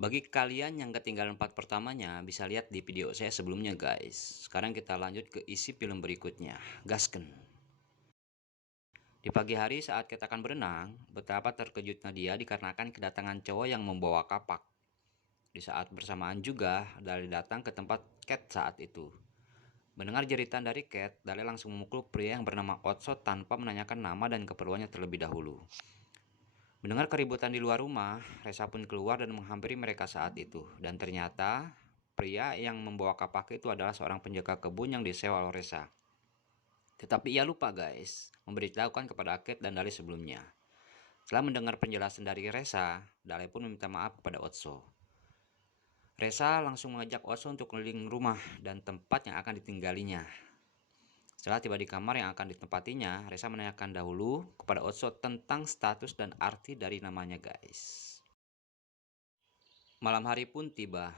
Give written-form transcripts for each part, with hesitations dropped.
Bagi kalian yang ketinggalan part pertamanya, bisa lihat di video saya sebelumnya guys. Sekarang kita lanjut ke isi film berikutnya. Gasken. Di pagi hari saat Cat akan berenang, betapa terkejutnya dia dikarenakan kedatangan cowok yang membawa kapak. Di saat bersamaan juga, Dale datang ke tempat Cat saat itu. Mendengar jeritan dari Cat, Dale langsung memukul pria yang bernama Otso tanpa menanyakan nama dan keperluannya terlebih dahulu. Mendengar keributan di luar rumah, Resa pun keluar dan menghampiri mereka saat itu. Dan ternyata, pria yang membawa kapak itu adalah seorang penjaga kebun yang disewa oleh Resa. Tetapi ia lupa guys, memberitahukan kepada Kate dan Dale sebelumnya. Setelah mendengar penjelasan dari Resa, Dale pun meminta maaf kepada Otso. Resa langsung mengajak Otso untuk keliling rumah dan tempat yang akan ditinggalinya. Setelah tiba di kamar yang akan ditempatinya, Resa menanyakan dahulu kepada Otso tentang status dan arti dari namanya guys. Malam hari pun tiba.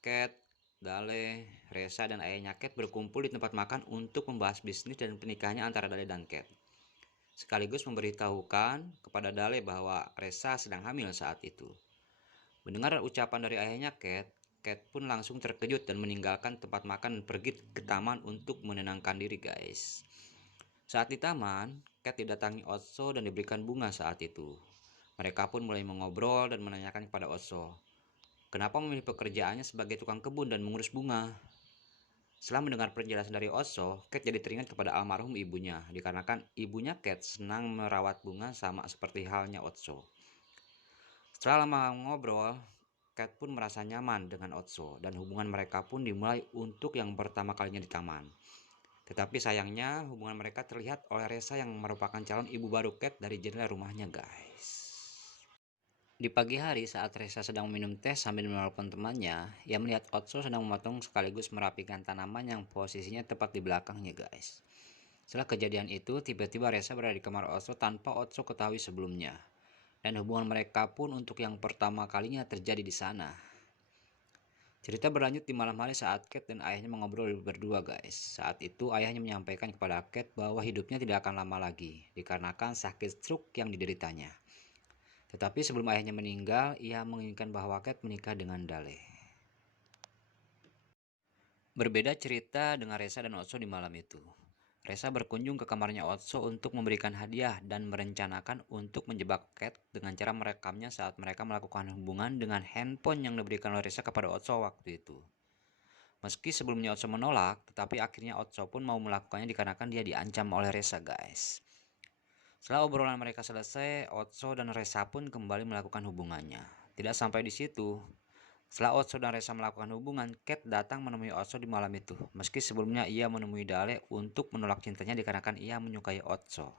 Cat, Dale, Resa, dan ayahnya Cat berkumpul di tempat makan untuk membahas bisnis dan pernikahannya antara Dale dan Cat. Sekaligus memberitahukan kepada Dale bahwa Resa sedang hamil saat itu. Mendengar ucapan dari ayahnya Cat pun langsung terkejut dan meninggalkan tempat makan dan pergi ke taman untuk menenangkan diri guys. Saat di taman, Cat didatangi Otso dan diberikan bunga saat itu. Mereka pun mulai mengobrol dan menanyakan kepada Otso, kenapa memilih pekerjaannya sebagai tukang kebun dan mengurus bunga? Setelah mendengar penjelasan dari Otso, Cat jadi teringat kepada almarhum ibunya, dikarenakan ibunya Cat senang merawat bunga sama seperti halnya Otso. Setelah lama ngobrol, Cat pun merasa nyaman dengan Otso dan hubungan mereka pun dimulai untuk yang pertama kalinya di taman. Tetapi sayangnya hubungan mereka terlihat oleh Resa yang merupakan calon ibu baru Cat dari jendela rumahnya guys. Di pagi hari saat Resa sedang minum teh sambil menelpon temannya, ia melihat Otso sedang memotong sekaligus merapikan tanaman yang posisinya tepat di belakangnya guys. Setelah kejadian itu, tiba-tiba Resa berada di kamar Otso tanpa Otso ketahui sebelumnya. Dan hubungan mereka pun untuk yang pertama kalinya terjadi di sana. Cerita berlanjut di malam hari saat Cat dan ayahnya mengobrol berdua guys. Saat itu ayahnya menyampaikan kepada Cat bahwa hidupnya tidak akan lama lagi dikarenakan sakit stroke yang dideritanya. Tetapi sebelum ayahnya meninggal, ia menginginkan bahwa Cat menikah dengan Dale. Berbeda cerita dengan Resa dan Otso di malam itu. Resa berkunjung ke kamarnya Otso untuk memberikan hadiah dan merencanakan untuk menjebak Cat dengan cara merekamnya saat mereka melakukan hubungan dengan handphone yang diberikan oleh Resa kepada Otso waktu itu. Meski sebelumnya Otso menolak, tetapi akhirnya Otso pun mau melakukannya dikarenakan dia diancam oleh Resa guys. Setelah obrolan mereka selesai, Otso dan Resa pun kembali melakukan hubungannya. Tidak sampai di situ. Setelah Otso dan Resa melakukan hubungan, Cat datang menemui Otso di malam itu. Meski sebelumnya ia menemui Dale untuk menolak cintanya dikarenakan ia menyukai Otso.